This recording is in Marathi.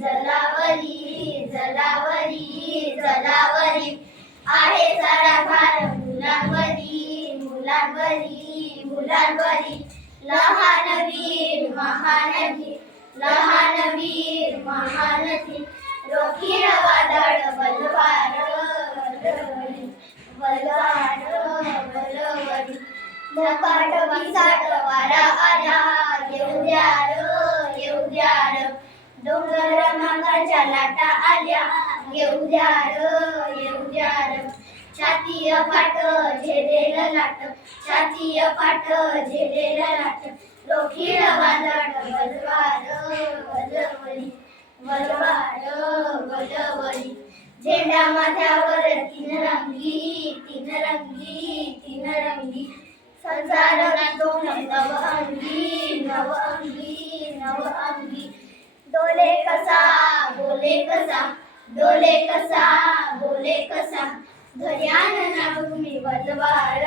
जलावरी जलावरी जलावरी आहे सारा भार मुलांवरी मुलांवरी मुलांवरी लहान वीर महान लहान वीर. महान वारा आला येऊ द्या र, येऊ द्या डोंगर मागाच्या लाटा आल्या येऊ द्या र, येऊ द्या छातीय पाट झेलेलं लाट छातीय पाट झेलेलं लाट रोखीळ वादळ बलवार बलवरी बलवार बलवरी झेंडा माथ्यावर तीन रंगी रंगी तीन रंगी संसार नाचो नव अंगी नव अंगी नव अंगी. डोले कसा बोले कसा डोले कसा बोले कसा. धर्यान नाव मी बलवार